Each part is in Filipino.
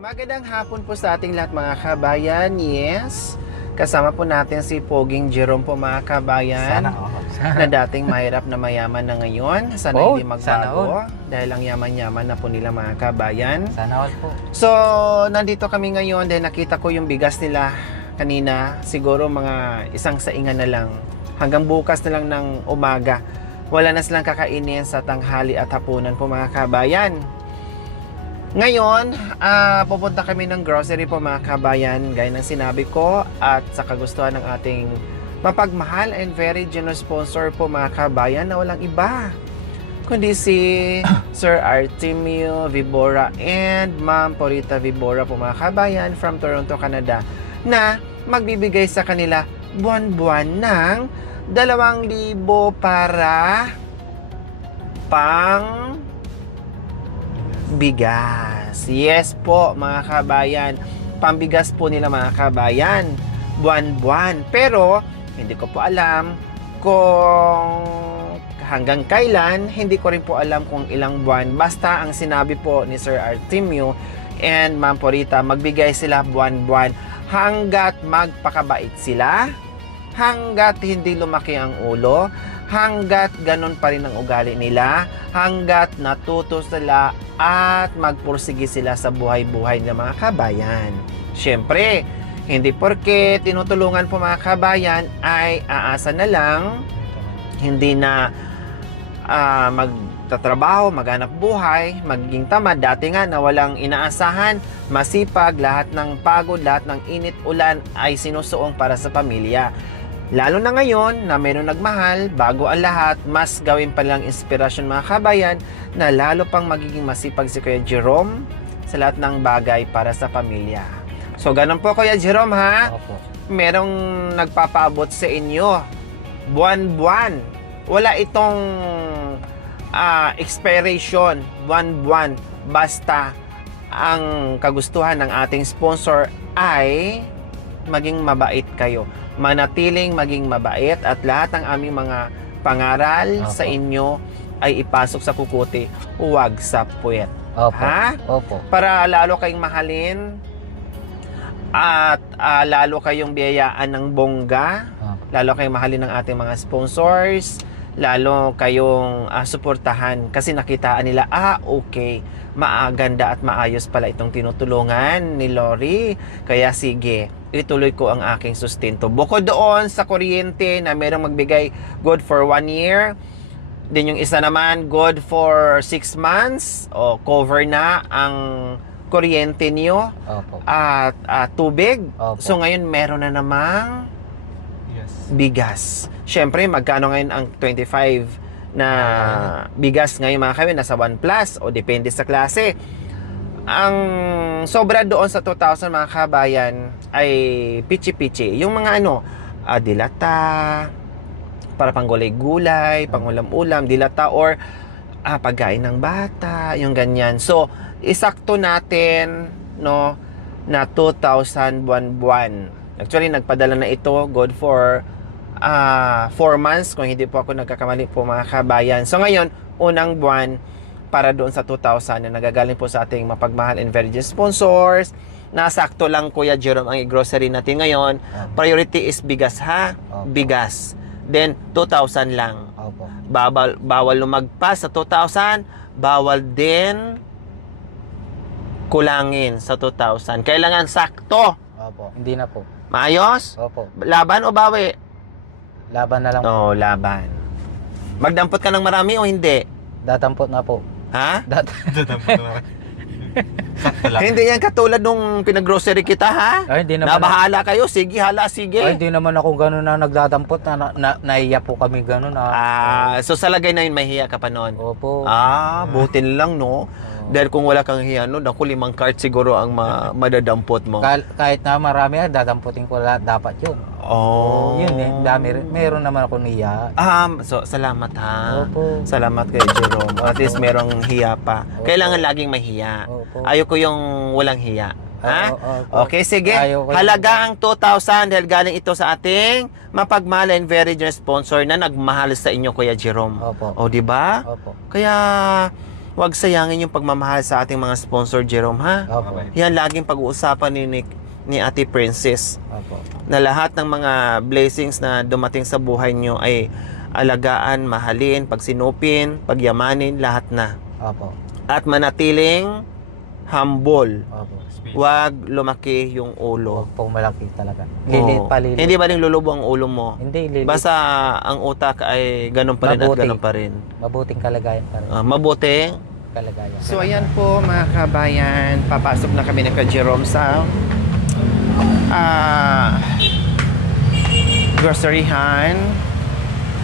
Magandang hapon po sa ating lahat mga kabayan. Yes, kasama po natin si Poging Jerome po mga kabayan. Na dating mahirap na mayaman na ngayon. Sana hindi magbago. Dahil ang yaman-yaman na po nila mga kabayan. Sana all po. So, nandito kami ngayon dahil nakita ko yung bigas nila kanina. Siguro mga isang saingan na lang. Hanggang bukas na lang ng umaga. Wala na silang kakainin sa tanghali at hapunan po mga kabayan. Ngayon, pupunta kami ng grocery po mga kabayan, gaya ng sinabi ko, at sa kagustuhan ng ating mapagmahal and very generous sponsor po mga kabayan na walang iba kundi si Sir Artemio Vibora and Ma'am Porita Vibora po mga kabayan from Toronto, Canada, na magbibigay sa kanila buwan-buwan ng 2,000 para pang bigas. Yes po mga kabayan, pambigas po nila mga kabayan, buwan-buwan. Pero hindi ko po alam kung hanggang kailan, hindi ko rin po alam kung ilang buwan. Basta ang sinabi po ni Sir Artemio and Ma'am Porita, magbigay sila buwan-buwan hanggat magpakabait sila, hanggat hindi lumaki ang ulo, hanggat ganun pa rin ang ugali nila, hanggat natuto sila at magpursige sila sa buhay-buhay ng mga kabayan. Siyempre, hindi porke tinutulungan po mga kabayan ay aasa na lang, hindi na magtatrabaho, maghanap buhay, magiging tamad. Dati nga na walang inaasahan, masipag, lahat ng pagod, lahat ng init, ulan ay sinusuong para sa pamilya. Lalo na ngayon na mayroong nagmahal, bago ang lahat, mas gawin pa lang inspirasyon mga kabayan na lalo pang magiging masipag si Kuya Jerome sa lahat ng bagay para sa pamilya. So, ganun po Kuya Jerome ha. Opo. Merong nagpapaabot sa inyo buwan-buwan. Wala itong expiration, buwan-buwan. Basta ang kagustuhan ng ating sponsor ay maging mabait kayo. Manatiling maging mabait at lahat ng aming mga pangaral sa inyo ay ipasok sa kukuti, huwag sa puwet. Opo. Ha? Opo. Para lalo kayong mahalin at lalo kayong biyayaan ng bongga, lalo kayong mahalin ng ating mga sponsors, lalo kayong suportahan kasi nakitaan nila, okay, maaganda at maayos pala itong tinutulungan ni Lori. Kaya sige, ituloy ko ang aking sustento. Bukod doon sa kuryente na merong magbigay good for 1 year, din yung isa naman good for 6 months, o cover na ang kuryente niyo at tubig. Opo. So ngayon meron na namang bigas. Siyempre, magkano ngayon ang 25 na bigas ngayon mga kami? Nasa 1 plus o depende sa klase. Ang sobra doon sa 2,000 mga kabayan ay pichi-pichi. Yung mga dilata, para panggulay-gulay, pangulam-ulam, dilata or pagkain ng bata, yung ganyan. So, isakto natin no na 2,000 buwan-buwan. Actually, nagpadala na ito good for 4 months kung hindi po ako nagkakamali po mga kabayan. So ngayon, unang buwan para doon sa 2,000 na nagagaling po sa ating mapagmahal and very generous sponsors. Nasakto lang Kuya Jerome ang grocery natin ngayon. Priority is bigas ha? Bigas. Then 2,000 lang. Bawal lumagpas sa 2,000. Bawal din kulangin sa 2,000. Kailangan sakto. Opo. Hindi na po. Maayos? Opo. Laban o bawi? Laban na lang po. Oo, laban. Magdampot ka ng marami o hindi? Datampot na po. Ha? Dadampot naman. Sakto lang. Hindi yan katulad nung pinag-grocery kita, ha? Ay, hindi naman. Nabahala kayo? Sige, hala, sige. Ay, hindi naman ako gano'n na nagdadampot. Naiya po kami gano'n. So sa lagay na yun, mahiya ka pa noon? Opo. Butin lang, no? Dahil kung wala kang hiya, no? Naku, 5 cart siguro ang madadampot mo. Kahit na marami, dadamputin ko dapat yun. Yun eh. Meron naman ako niya. So, salamat ha. Opo. Salamat kay Jerome. At least merong hiya pa. Opo. Kailangan laging mahiya. Opo. Ayoko yung walang hiya. Ha? Opo. Okay, sige. Ayoko Halaga ang 2,000 dahil galing ito sa ating mapagmahal and very generous sponsor na nagmahal sa inyo, Kuya Jerome. Opo. O, di ba? Opo. Kaya Huwag sayangin yung pagmamahal sa ating mga sponsor, Jerome, ha? Opo. Yan laging pag-uusapan ni Ate Princess. Opo. Na lahat ng mga blessings na dumating sa buhay nyo ay alagaan, mahalin, pagsinupin, pagyamanin, lahat na. Opo. At manatiling humble. Opo. Huwag lumaki yung ulo. Huwag pong malaki talaga. Oo. Lilit pa, lilit. Hindi ba rin lulubo ang ulo mo? Hindi, lilit. Basta ang utak ay ganun pa rin at Mabuti. ganun pa rin. Mabuting kalagayan pa rin. Mabuting. Kalagayan. So ayan po mga kabayan, papasok na kami ng ka-Jerome sa groceryhan.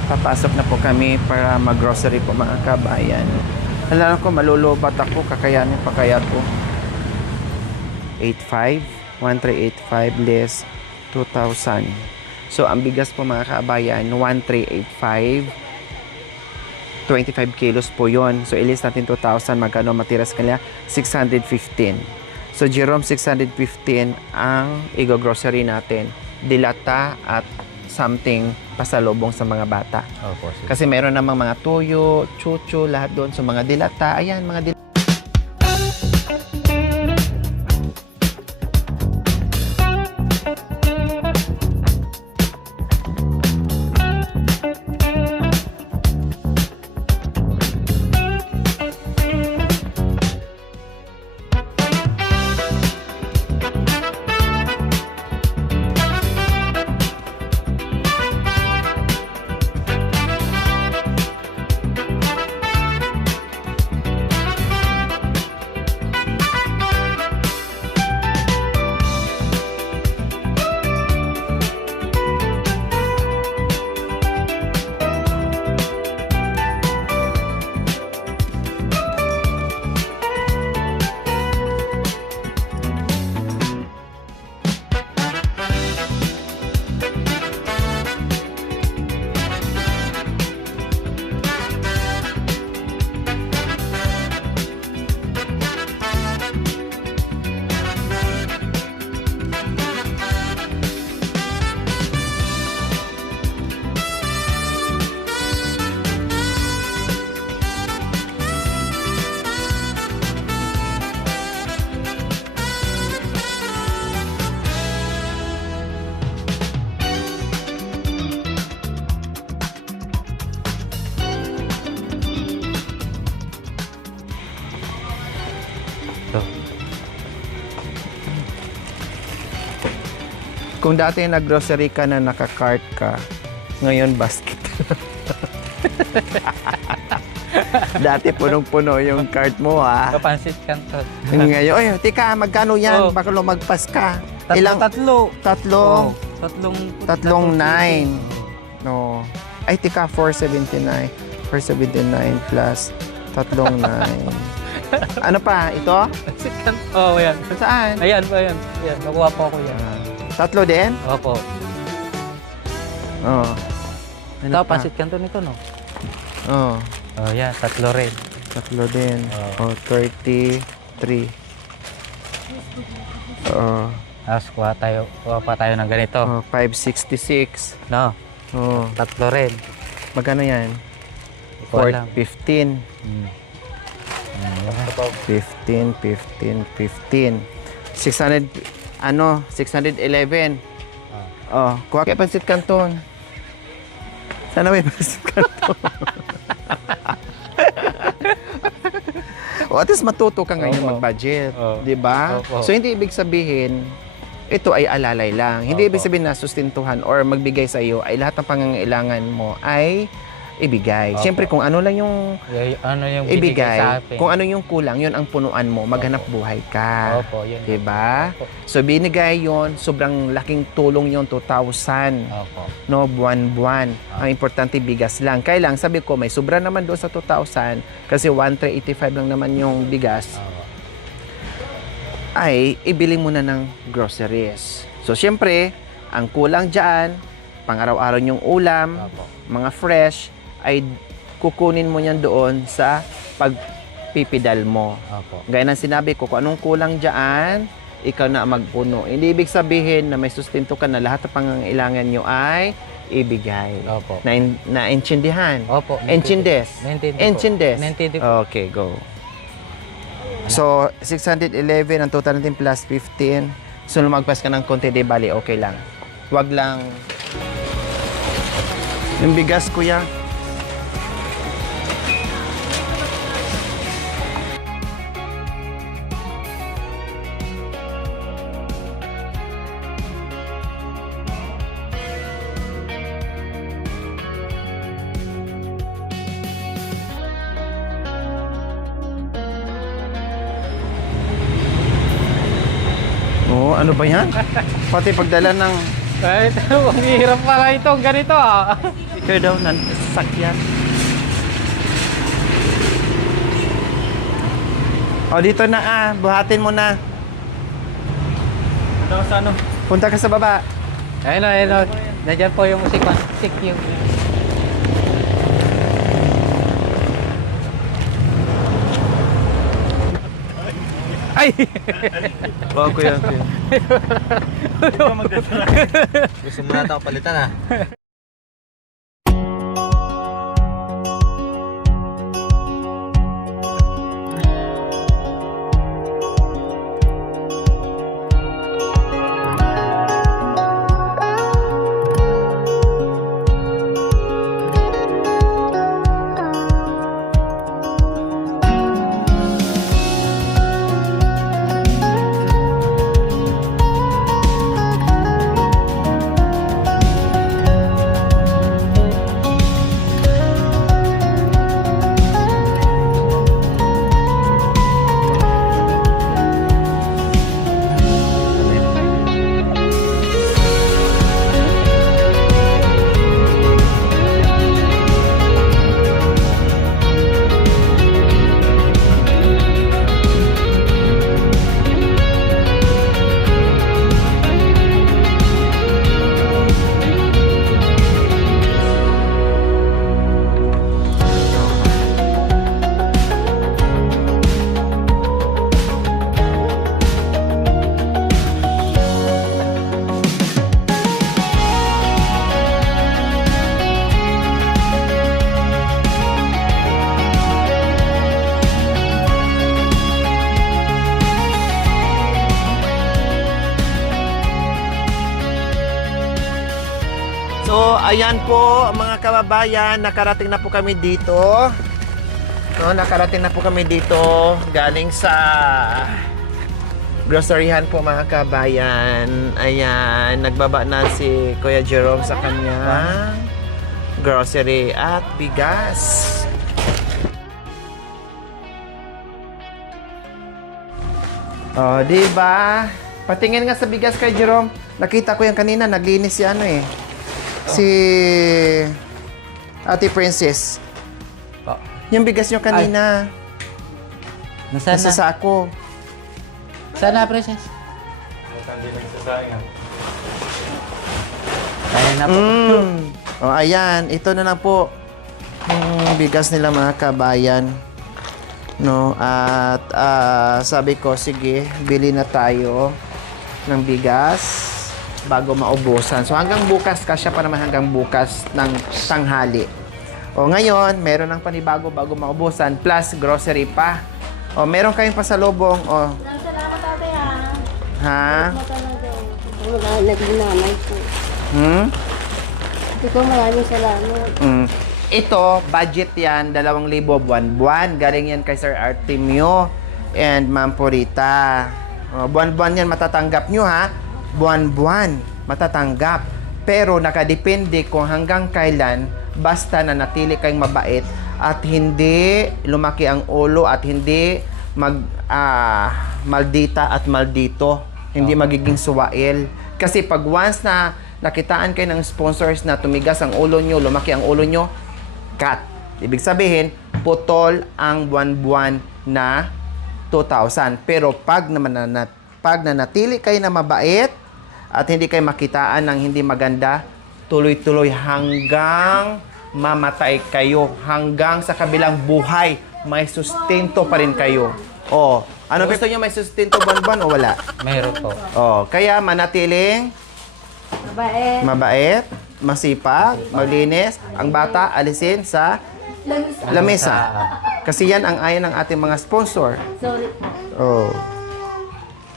Papasok na po kami para mag-grocery po mga kabayan. Alam ko malulubat ako, kakayanin pa kaya po. 1385 less 2,000. So ang bigas po mga kabayan 1385, 25 kilos po yon. So ilis natin 2,000, magkano matira sa kanila? 615. So Jerome, 615 ang igo-grocery natin. Dilata at something pasalubong sa mga bata. Opo. Sige. Kasi meron namang mga tuyo, chuchu, lahat doon. So mga dilata, ayan, mga dilata. Kung dati nag-grocery ka na naka-cart ka, ngayon basket. Dati punong-puno yung cart mo, ha? Kapansit kanto. Ngayon, oy, tika, magkano yan? Oh. Baka lumagpas ka. Tatlo. Tatlo? Tatlong 9. nine. No. Ay, tika, 479. 479 plus tatlong 9. Ano pa? Ito? Pansit kanto. Oh, yan. Saan? Ayan po, yan. Yan, nakuha po ako yan. Tatlo din? Opo. Oo. Ano Ito, pa? pansit kanto nito, no? Oo. Oh, yan. Tatlo rin. Tatlo din. Oo. 33. Oo. Tapos kuha pa tayo ng ganito. 566. No? Oo. Tatlo rin. Magkano yan? Hindi ko alam. 15. Hmm. 15. 600, 611. Oh, kuha kayo pansit canton. Sana may pansit canton. O at least matuto ka ngayon Opo. mag-budget. Oo. Di ba? Opo. So hindi ibig sabihin, ito ay alalay lang. Hindi Opo. ibig sabihin na sustentuhan or magbigay sa iyo ay lahat ng pangangailangan mo ay ibigay. Opo. Siyempre kung ano lang yung Ano yung binigay ibigay, sa akin? kung ano yung kulang, yun ang punuan mo, maghanap buhay ka. Opo, yun. Diba? Opo. So binigay yon, sobrang laking tulong yon, 2,000. Opo. No, buwan-buwan. Ang importante bigas lang. Kaya lang, sabi ko, may sobra naman doon sa 2,000 kasi 1,385 lang naman yung bigas. Opo. Ay, ibili mo na ng groceries. So, syempre, ang kulang dyan, pang-araw-araw yung ulam, Opo. mga fresh, ay kukunin mo yan doon sa pagpipidal mo. Opo. Gaya ng sinabi ko, kung anong kulang dyan, ikaw na ang magpuno. Hindi ibig sabihin na may sustento ka na lahat ng pangangailangan nyo ay ibigay. Opo. Naintindihan? Opo. Enchindes? Naintindihan po. Enchindes? Naintindihan po. Okay, go. So, 611 ang total natin plus 15. So, lumagpas ka ng konti, di bali, okay lang. Wag lang. Yung bigas, kuya. Oo, ano ba yan? Pati pagdala ng Ay, ang hirap pala itong ganito ah. sticker daw ng sasakyan. O, dito na buhatin mo na. Ito sa ano? Punta ka sa baba. Ayun o. Nandiyan po yung music yung... Ay! Wow, kuya, kuya. Gusto mo na ito palitan ah. So, ayan po mga kababayan, nakarating na po kami dito. No, nakarating na po kami dito galing sa groceryhan po mga kababayan. Ayan, nagbaba na si Kuya Jerome sa kanya grocery at bigas. Oh, di ba? Patingin nga sa bigas kay Jerome. Nakita ko yan kanina, naglinis si ano eh. Si Ate Princess. Po. Yung bigas nyo kanina, Nasaan nasa na? sako. Saan na, Princess? Hindi nagsasayang ah. Ayun na po. O ayan, ito na lang po yung bigas nila mga kabayan. No, at sabi ko, sige, bili na tayo ng bigas bago maubusan. So hanggang bukas, kasya pa naman hanggang bukas ng tanghali. O ngayon, meron ng panibago bago maubusan, plus grocery pa. O meron kayong pasalubong. O, Salamat ate ha? Nagdinamay po. Hindi ko maraming salamat. Ito, budget yan, 2,000 buwan-buwan. Galing yan kay Sir Artemio and Ma'am Purita. Buwan-buwan yan matatanggap nyo ha. Buwan-buwan matatanggap. Pero nakadepende kung hanggang kailan, basta na natili kayong mabait at hindi lumaki ang ulo at hindi maldita at maldito. Hindi magiging suwail. Kasi pag once na nakitaan kayo ng sponsors na tumigas ang ulo nyo, lumaki ang ulo nyo, cut. Ibig sabihin, putol ang buwan-buwan na 2,000. Pero pag nanatili kayo na mabait at hindi kayo makitaan ng hindi maganda, tuloy-tuloy hanggang mamatay kayo. Hanggang sa kabilang buhay, may sustento pa rin kayo. O, ano gusto nyo, may sustento buwan-buwan o wala? Mayroon po. O, kaya manatiling mabait, masipag, maglinis, ang bata alisin sa lamesa. Kasi yan ang ayan ng ating mga sponsor. Sorry po. Oh.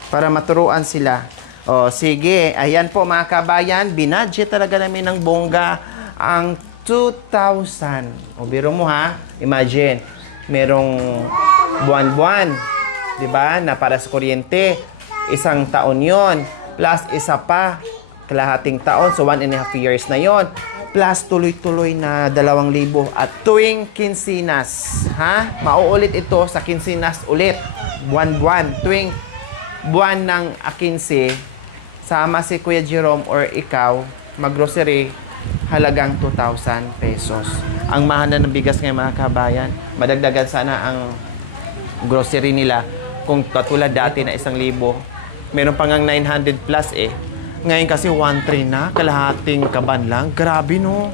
Para maturuan sila. Oh, sige. Ayan po mga kabayan, binudget talaga namin ng bongga ang 2,000. O biro mo ha, imagine, merong buwan-buwan, 'di ba? Na para sa kuryente, isang taon 'yon, plus isa pa kalahating taon, so 1.5 years na 'yon. Plus tuloy-tuloy na 2,000 at tuwing kinsinas, ha? Mauulit ito sa kinsinas ulit. Buwan-buwan, tuwing buwan ng 15, sama si Kuya Jerome or ikaw, mag-grocery, halagang 2,000 pesos. Ang mahal na ng bigas ngayon mga kabayan, madagdagan sana ang grocery nila. Kung katulad dati na 1,000, meron pa ngang 900 plus eh. Ngayon kasi 1,300 na, kalahating kaban lang. Grabe no.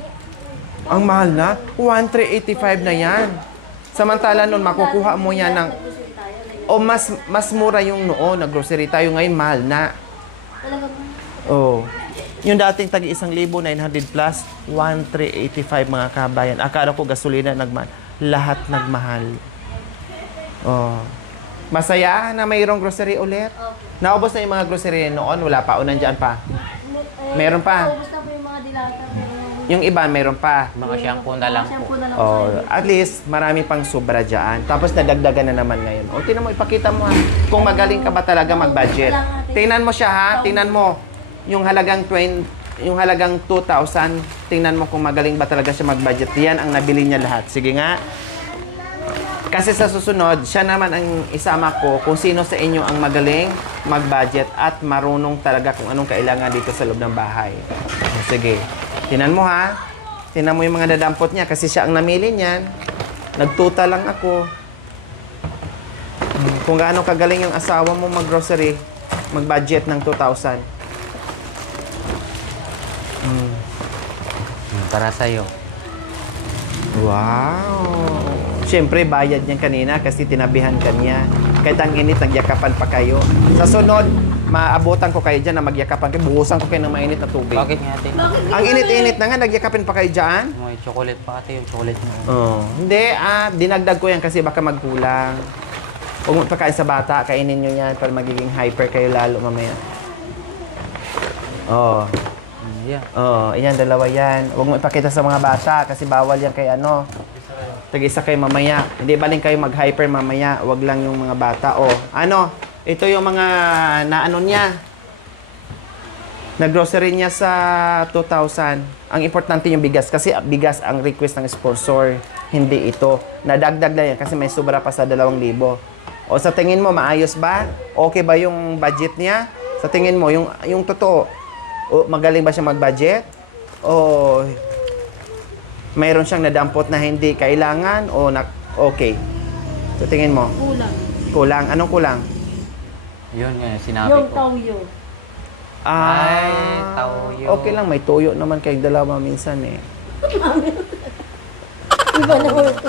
Ang mahal na, 1,385 na yan. Samantala nun, makukuha mo yan ng... O mas mura yung noon, nag-grocery tayo. Ngayon, mahal na. Talaga po. Oh. Yung dating tagi 1,900 plus, 1,385 mga kabayan. Akala ko gasolina nagmahal. Lahat nagmahal. Oh. Masaya na mayroong grocery ulit? Naubos na yung mga grocery noon? Wala pa? O nandyan pa? Meron pa? Naubos na po yung mga dilata. Yung iba, meron pa. Mga shampoo na lang po. Shampoo na lang Oh, po. at least marami pang sobra dyan. Tapos nadagdagan na naman ngayon. O, tingnan mo, ipakita mo ha. Kung magaling ka ba talaga mag-budget. Tingnan mo siya ha. Tingnan mo. Yung halagang 2,000, tingnan mo kung magaling ba talaga siya mag-budget. Yan ang nabili niya lahat. Sige nga. Kasi sa susunod, siya naman ang isama ko kung sino sa inyo ang magaling mag-budget at marunong talaga kung anong kailangan dito sa loob ng bahay. O, sige. Tinan mo ha. Tinan mo yung mga dadampot niya kasi siya ang namili niyan. Nagtuta lang ako. Kung gaano kagaling yung asawa mo mag-grocery, mag-budget ng 2,000. Para sa'yo. Wow! Siyempre, bayad niyan kanina kasi tinabihan ka niya. Kahit ang init, nagyakapan pa kayo. Sa sunod, maabutan ko kayo dyan na magyakapan kayo. Buhusan ko kayo ng mainit na tubig. Bakit nga ate? Ang init-init na nga, nagyakapin pa kayo dyan. May chocolate pa ate, yung chocolate mo. Oh. Hindi, dinagdag ko yan kasi baka magkulang. Huwag mo pagkain sa bata, kainin nyo yan para magiging hyper kayo lalo mamaya. Oh. Yeah. Oh, yan, dalawa yan. Huwag mo ipakita sa mga bata kasi bawal yan kay ano. Tag-isa kayo mamaya. Hindi baling kayo mag-hyper mamaya. Huwag lang yung mga bata. Oh, ano? Ito yung mga naano niya. Nag-grocery niya sa 2,000. Ang importante yung bigas kasi bigas ang request ng sponsor. Hindi ito. Nadagdag lang yan kasi may sobra pa sa 2,000. O sa tingin mo, maayos ba? Okay ba yung budget niya? Sa tingin mo, yung totoo, magaling ba siya mag-budget? O mayroon siyang nadampot na hindi kailangan o okay? So, tingin mo? Kulang. Kulang? Anong kulang? Yun nga, sinabi Yung ko. tawyo. Ay, tawyo. Okay lang, may tuyo naman kayong dalawa minsan eh. Iba na po ito.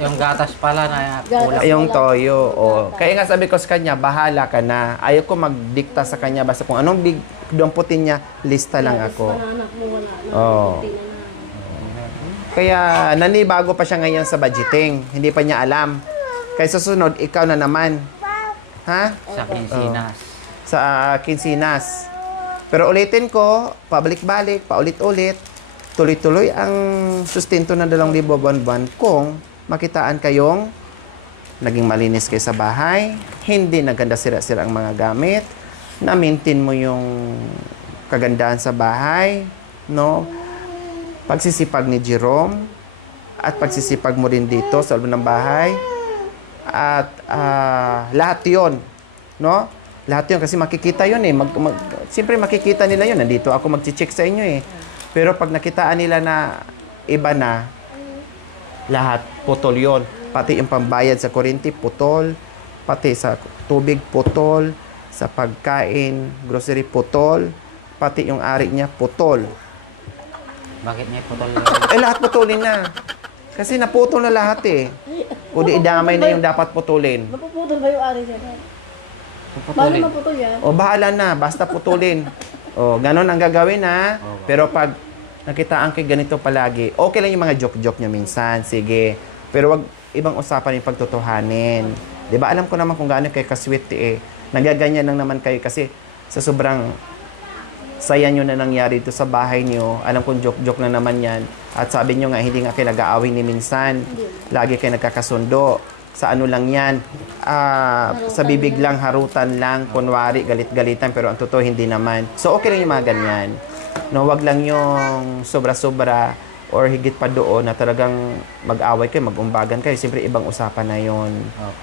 Yung gatas pala na kulang. Yung toyo. Kaya nga sabi ko sa kanya, bahala ka na. Ayaw ko magdikta sa kanya. Basta kung anong big dumputin niya, lista lang ako. Anak mo wala na. Oo. Kaya nanibago pa siya ngayon sa budgeting. Hindi pa niya alam. Kaya sa sunod, ikaw na naman. Ha? Sa Kinsinas. Sa Kinsinas. Pero ulitin ko, pabalik-balik, paulit-ulit. Tuloy-tuloy ang sustento ng 2,000 buwan-buwan kung makitaan kayong naging malinis kayo sa bahay, hindi naganda sira-sira ang mga gamit, na-maintain mo yung kagandahan sa bahay, no? Pagsisipag ni Jerome at pagsisipag mo rin dito sa loob ng bahay at lahat yon, no? Lahat yon kasi makikita yon eh. Siyempre makikita nila yon. Nandito ako mag-check sa inyo eh. Pero pag nakitaan nila na iba na, lahat putol yon. Pati yung pambayad sa kuryente, putol. Pati sa tubig, putol. Sa pagkain, grocery, putol. Pati yung ari niya, putol. Bakit niya putol? Lahat putulin na. Kasi naputol na lahat eh. O di idamay na yung dapat putulin. Mapuputol ba yung ari siya? Paano Puputulin. maputol yan? O bahala na, basta putulin. O, ganun ang gagawin ha. Pero pag nakitaan kay ganito palagi, okay lang yung mga joke-joke niya minsan. Sige. Pero wag ibang usapan yung pagtotohanin. 'Di ba? Alam ko naman kung gaano kayo ka-sweet eh. Nagaganyan lang naman kayo kasi sa sobrang saya nyo na nangyari ito sa bahay nyo. Alam kong joke-joke na naman yan. At sabi nyo nga, hindi nga kayo nag-aaway ni minsan. Lagi kayo nagkakasundo. Sa ano lang yan, sa bibig lang, harutan lang, kunwari, galit-galitan, pero ang totoo, hindi naman. So, okay lang yung mga ganyan. No, wag lang yung sobra-sobra or higit pa doon na talagang mag-away kayo, mag-umbagan kayo. Siyempre, ibang usapan na yon.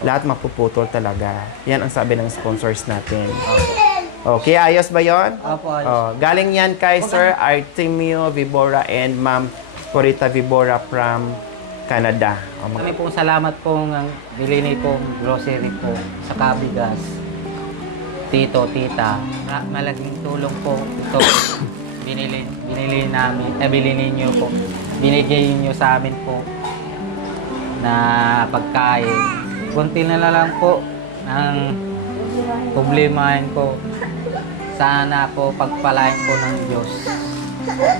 Lahat mapuputol talaga. Yan ang sabi ng sponsors natin. Okay, ayos ba yon? Opo, ayos. Oh, galing yan kay Sir Artemio Vibora and Ma'am Corita Vibora from Canada. Oh, Kami pong salamat pong bilini pong grocery po sa Kabigas. Tito, tita, malaking tulong po ito. Binili namin, bilini niyo po. Binigay niyo sa amin po na pagkain. Kunti na lang po ang problemahin ko. Sana po pagpalain po ng Diyos.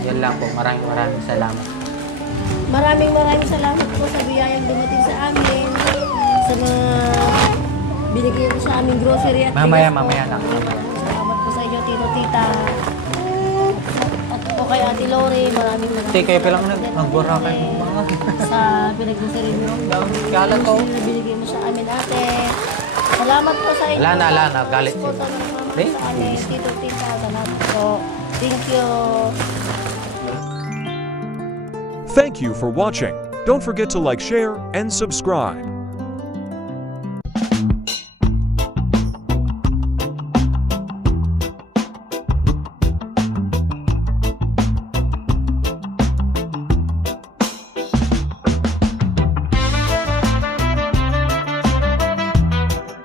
Yan lang po. Maraming salamat. Maraming salamat po sa biyayang dumating sa amin. Sa mga binigay mo sa aming grocery at Mamaya bigas po. lang. Salamat po sa inyo, Tito, Tita. At po kay Ate Lori, maraming Kayo pa lang salamat nagburakan din ng mga. sa pinag-grocery nyo. Kala ko. Binigay mo sa amin, ate. Salamat po sa inyo. Wala na, galit Sa sila. sa amin, Tito, Tita. Salamat po. Thank you. Thank you for watching. Don't forget to like, share, and subscribe.